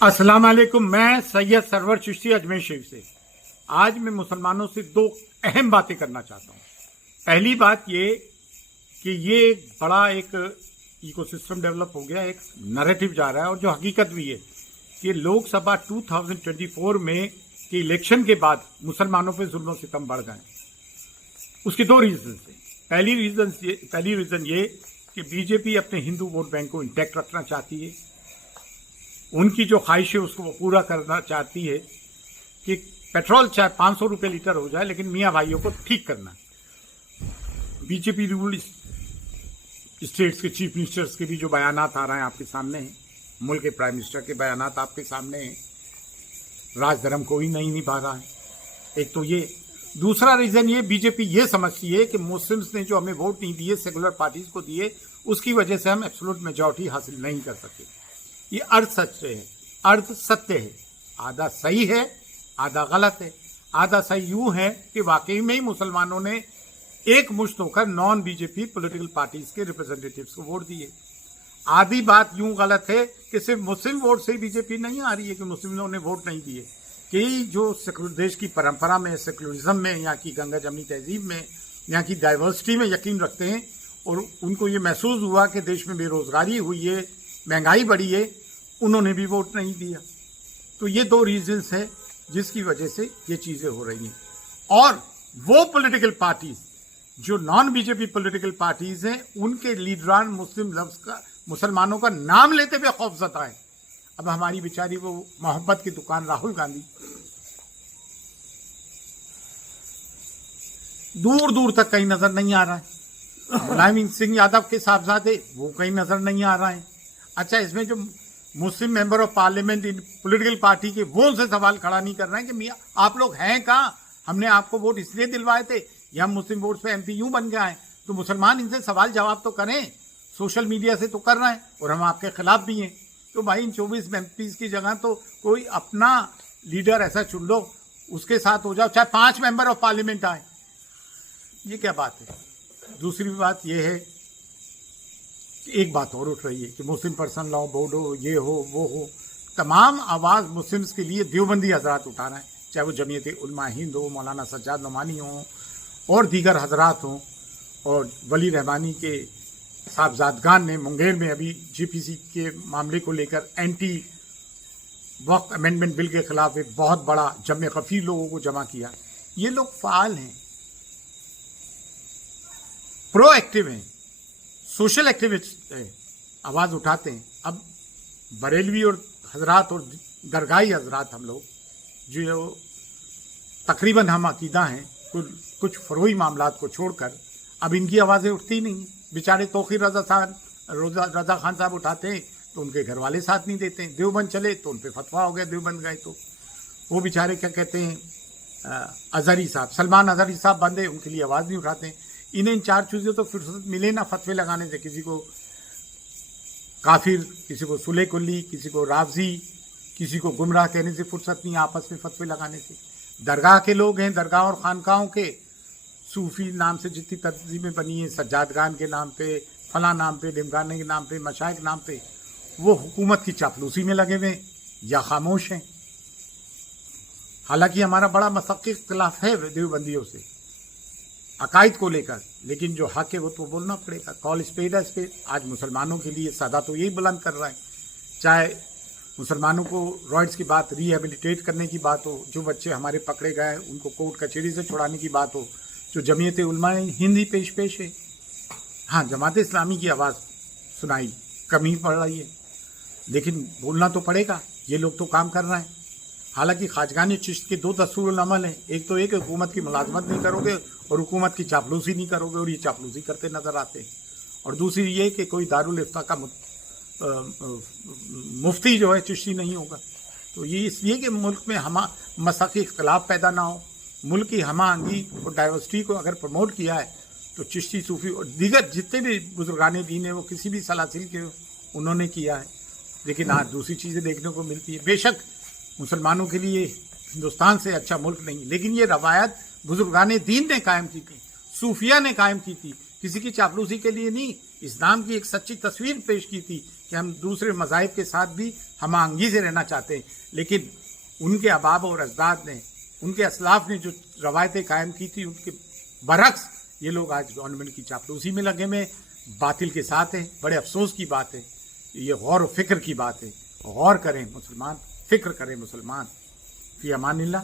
अस्सलाम वालेकुम। मैं सैयद सरवर चिश्ती अजमेर शरीफ से। आज मैं मुसलमानों से दो अहम बातें करना चाहता हूँ। पहली बात ये कि ये बड़ा एक इकोसिस्टम डेवलप हो गया, एक नैरेटिव जा रहा है, और जो हकीकत भी है कि लोकसभा 2024 में के इलेक्शन के बाद मुसलमानों पे जुल्म सितम बढ़ गए। उसके दो रीजन थे। पहली रीजन ये कि बीजेपी अपने हिंदू वोट बैंक को इंटैक्ट रखना चाहती है। उनकी जो ख्वाहिश है उसको वो पूरा करना चाहती है कि पेट्रोल चाहे 500 रुपये लीटर हो जाए, लेकिन मियाँ भाइयों को ठीक करना। बीजेपी रूल स्टेट्स के चीफ मिनिस्टर्स के भी जो बयानात आ रहे हैं आपके सामने हैं, मुल्क के प्राइम मिनिस्टर के बयानात आपके सामने हैं। राजधर्म कोई नहीं निभा रहा है, एक तो ये। दूसरा रीजन ये, बीजेपी ये समझती है कि मुस्लिम्स ने जो हमें वोट नहीं दिए, सेकुलर पार्टीज को दिए, उसकी वजह से हम एब्सोल्यूट मेजॉरिटी हासिल नहीं कर सके। ये अर्थ सत्य है। आधा सही है, आधा गलत है। आधा सही यूं है कि वाकई में ही मुसलमानों ने एक मुश्त होकर नॉन बीजेपी पॉलिटिकल पार्टीज के रिप्रेजेंटेटिव्स को वोट दिए। आधी बात यूं गलत है कि सिर्फ मुस्लिम वोट से बीजेपी नहीं आ रही है, कि मुस्लिमों ने वोट नहीं दिए, कि जो देश की परंपरा में, सेकुलरिज्म में, यहाँ की गंगा जमनी तहजीब में, यहाँ की डाइवर्सिटी में यकीन रखते हैं, और उनको ये महसूस हुआ कि देश में बेरोजगारी हुई है, महंगाई बढ़ी है, उन्होंने भी वोट नहीं दिया। तो ये दो रीजंस है जिसकी वजह से ये चीजें हो रही हैं। और वो पॉलिटिकल पार्टीज जो नॉन बीजेपी पॉलिटिकल पार्टीज हैं, उनके लीडरान मुसलमानों का नाम लेते हुए खौफजदा है। अब हमारी बेचारी वो मोहब्बत की दुकान राहुल गांधी, दूर दूर तक कहीं नजर नहीं आ रहा है। मुलायम सिंह यादव के साहबजादे, वो कहीं नजर नहीं आ रहा है। अच्छा, इसमें जो Muslim member of parliament in political party के, वो उनसे सवाल खड़ा नहीं कर रहे हैं कि मियाँ आप लोग हैं कहाँ? हमने आपको वोट इसलिए दिलवाए थे, या हम मुस्लिम वोट पे एमपी यूं बन गए हैं? तो मुसलमान इनसे सवाल जवाब तो करें। सोशल मीडिया से तो कर रहे हैं, और हम आपके खिलाफ भी हैं। तो भाई, इन 24 एमपीज की जगह तो कोई अपना लीडर ऐसा चुन लो, उसके साथ हो जाओ, चाहे 5 मेंबर ऑफ पार्लियामेंट आए। ये क्या बात है? दूसरी बात यह है, एक बात और उठ रही है कि मुस्लिम पर्सन लॉ बोर्ड हो, ये हो, वो हो। तमाम आवाज़ मुस्लिम्स के लिए देवबंदी हजरात उठा रहे हैं, चाहे वो जमीयत उलमा हिंद हो, मौलाना सज्जाद नोमानी हो, और दीगर हजरात हों। और वली रहमानी के साहबजादगान ने मुंगेर में अभी जीपीसी के मामले को लेकर एंटी वक्फ अमेंडमेंट बिल के खिलाफ एक बहुत बड़ा जम कफीर लोगों को जमा किया। ये लोग फाल हैं, प्रोएक्टिव हैं, सोशल एक्टिविस्ट है, आवाज़ उठाते हैं। अब बरेलवी और हजरात और दरगाही हजरात, हम लोग जो तकरीबन हम अकीदा हैं, कुछ फरोई मामलात को छोड़कर, अब इनकी आवाज़ें उठती नहीं। बेचारे तौकीर रजा खान साहब उठाते हैं तो उनके घर वाले साथ नहीं देते हैं। देवबंद चले तो उन पर फतवा हो गया, देवबंद गए तो वो बेचारे क्या कहते हैं, अजहरी साहब, सलमान अजहरी साहब बंदे, उनके लिए आवाज़ नहीं उठाते हैं। इन्हें इन 4 चीज़ों तो फुर्सत मिले ना फतवे लगाने से, किसी को काफिर, किसी को सुले कुल्ली, किसी को रावजी, किसी को गुमराह कहने से फुर्सत नहीं, आपस में फतवे लगाने से। दरगाह के लोग हैं, दरगाह और खानकाहों के, सूफी नाम से जितनी तंजीमें बनी हैं, सज्जादगान के नाम पे, फला नाम पे, डिमगाने के नाम पे, मशाइख नाम पे, वो हुकूमत की चापलूसी में लगे हुए या खामोश हैं। हालांकि हमारा बड़ा मसक्की इख्तिलाफ है देवबंदियों से अकायद को लेकर, लेकिन जो हक है वो तो बोलना पड़ेगा। कॉल स्पेड है स्पेड। आज मुसलमानों के लिए सदा तो यही बुलंद कर रहा है, चाहे मुसलमानों को रॉयड्स की बात, रिहेबिलिटेट करने की बात हो, जो बच्चे हमारे पकड़े गए उनको कोर्ट कचहरी से छुड़ाने की बात हो, जो जमीयत उलमा हिंदी पेश है। हाँ, जमात इस्लामी की आवाज़ सुनाई कमी पड़ रही है, लेकिन बोलना तो पड़ेगा। ये लोग तो काम कर रहे हैं। हालांकि खाजगानी चिश्त के 2 दस्तूरुल अमल हैं। एक तो एक हुकूमत की मुलाजमत नहीं करोगे, और हुकूमत की चापलूसी नहीं करोगे, और ये चापलूसी करते नजर आते हैं। और दूसरी ये कि कोई दारुल इफ्ता का मुफ्ती जो है चिश्ती नहीं होगा। तो ये इसलिए कि मुल्क में मसाकी इख्तलाफ पैदा ना हो, मुल्क की हमाआहंगी और डाइवर्सिटी को अगर प्रमोट किया है तो चिश्ती, सूफी और दीगर जितने भी बुजुर्गान दीन है, वो किसी भी सलासिल के उन्होंने किया है। लेकिन आज दूसरी चीज़ें देखने को मिलती है। बेशक मुसलमानों के लिए हिंदुस्तान से अच्छा मुल्क नहीं, लेकिन ये रवायत बुजुर्गान दीन ने कायम की थी, सूफिया ने कायम की थी, किसी की चापलूसी के लिए नहीं, इस्लाम की एक सच्ची तस्वीर पेश की थी कि हम दूसरे मज़ाहिब के साथ भी हम आहंगी से रहना चाहते हैं, लेकिन उनके अबाब और अजदाद ने, उनके असलाफ ने जो रवायतें कायम की थी, उनके बरक्स ये लोग आज गवर्नमेंट की चापलूसी में लगे में बातिल के साथ हैं। बड़े अफसोस की बात है, ये गौर व फिक्र की बात है। गौर करें मुसलमान, फिक्र करें मुसलमान। फी अमानिल्लाह।